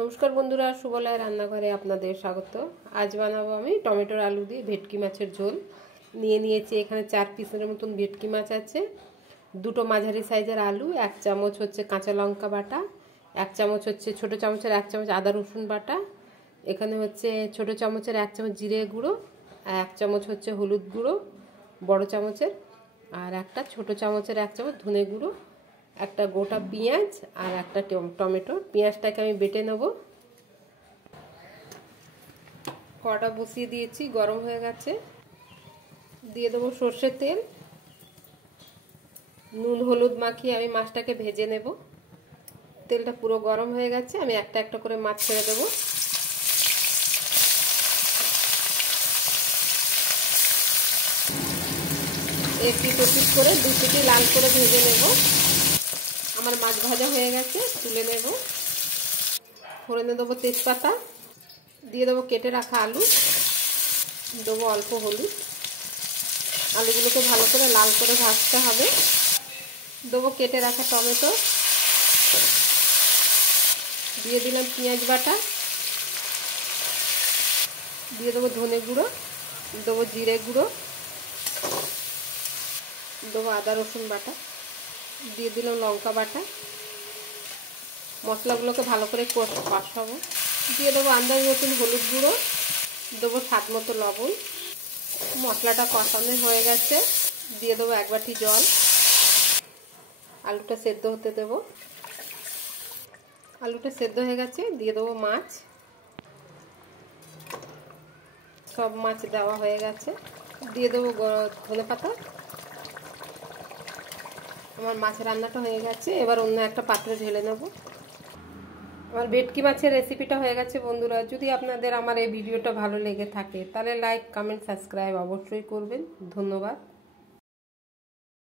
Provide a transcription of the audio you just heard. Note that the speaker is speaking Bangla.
নমস্কার বন্ধুরা, সুবলয় রান্নাঘরে আপনাদের স্বাগত। আজ বানাবো আমি টমেটোর আলু দিয়ে ভেটকি মাছের ঝোল। নিয়েছি এখানে 4 পিসের মতন ভেটকি মাছ আছে, দুটো মাঝারি সাইজের আলু, 1 চামচ হচ্ছে কাঁচা লঙ্কা বাটা, 1 চামচ হচ্ছে ছোটো চামচের 1 চামচ আদা রসুন বাটা, এখানে হচ্ছে ছোটো চামচের 1 চামচ জিরে গুঁড়ো, 1 চামচ হচ্ছে হলুদ গুঁড়ো বড় চামচের, আর একটা ছোটো চামচের 1 চামচ ধনে গুঁড়ো, একটা গোটা পেঁয়াজ আর একটা টমেটো। পেঁয়াজটাকে আমি বেটে নেব। কড়া বসিয়ে দিয়েছি, গরম হয়ে গেছে। দিয়ে দেবো সর্ষের তেল, নুন হলুদ মাখিয়ে আমি মাছটাকে ভেজে নেব। তেলটা পুরো গরম হয়ে গেছে, আমি একটা একটা করে মাছ ছেড়ে দেবো। একটি করে 2 পিটি লাল করে ভেজে নেব। আমার মাছ ভাজা হয়ে গেছে, তুলে নেব। ফোড়নে দেবো তেজপাতা, দিয়ে দেবো কেটে রাখা আলু, দেবো অল্প হলুদ। আলুগুলোকে ভালো করে লাল করে ভাজতে হবে। দেবো কেটে রাখা টমেটো, দিয়ে দিলাম পেঁয়াজ বাটা, দিয়ে দেবো ধনে গুঁড়ো, দেবো জিরে গুঁড়ো, দেবো আদা রসুন বাটা, দিয়ে দিলাম লঙ্কা বাটা। মশলাগুলোকে ভালো করে কষাবো। দিয়ে দেবো আন্দাজ মতন হলুদ গুঁড়ো, দেবো স্বাদ মতো লবণ। মশলাটা কষানো হয়ে গেছে, দিয়ে দেবো 1 বাটি জল। আলুটা সেদ্ধ হতে দেবো। আলুটা সেদ্ধ হয়ে গেছে, দিয়ে দেবো মাছ। সব মাছ দেওয়া হয়ে গেছে, দিয়ে দেবো ধনেপাতা। আমার মাছ রান্নাটা হয়ে গেছে, এবার অন্য একটা পাত্রে ঢেলে নেব। আমার ভেটকি মাছের রেসিপিটা হয়ে গেছে বন্ধুরা। যদি আপনাদের আমার এই ভিডিওটা ভালো লেগে থাকে তাহলে লাইক, কমেন্ট, সাবস্ক্রাইব অবশ্যই করবেন। ধন্যবাদ।